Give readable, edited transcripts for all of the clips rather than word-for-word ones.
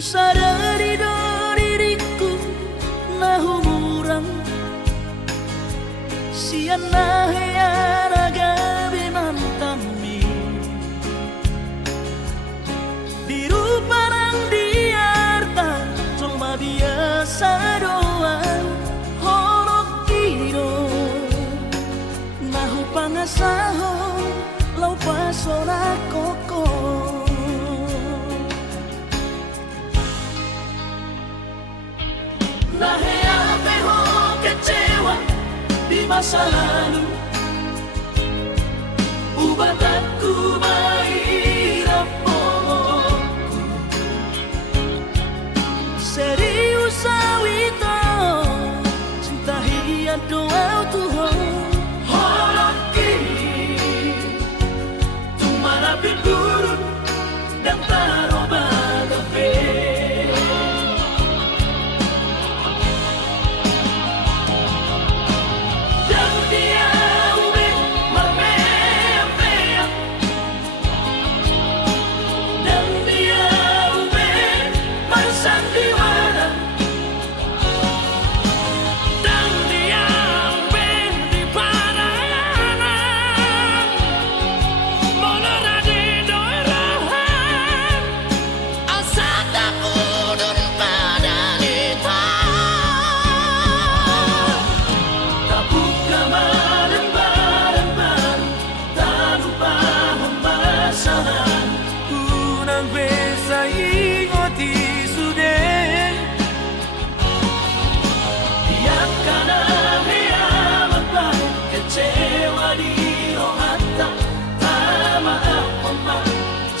sadari do diriku na humuran sian na heyaraga binantami biru parang diarta cuma biasa doang horok kiro nahu pangasahon lau pasora koko Naheapeho kecewa di masa lalu Ubatanku mahirap momokku Serius awito cinta hiat doa Tuhan Holaki Tumara burun dan taroba gafe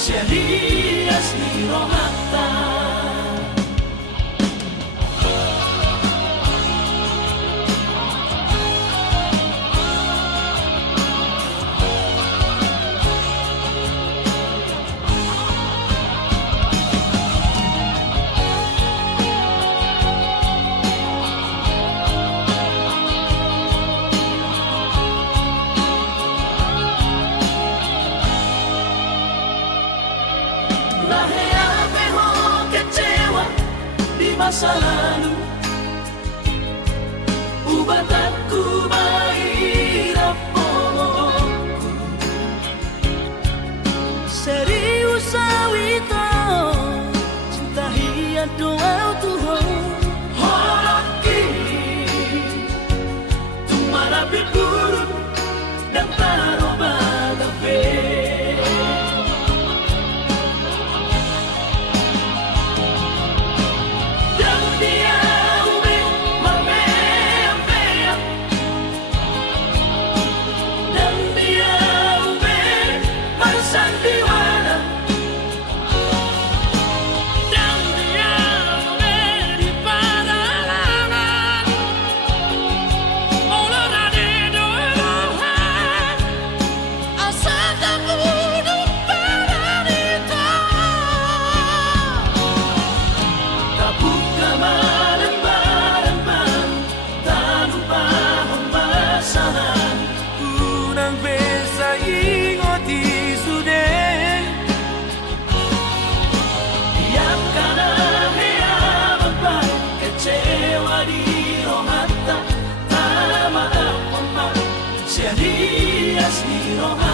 Serias ni rohata Naheapeho kecewa di masa lalu Ubatanku mahirap momokku Serius awito cinta hiat doa Tuhan Holaki Tumara burun dan taroba gafe Serias ni rohata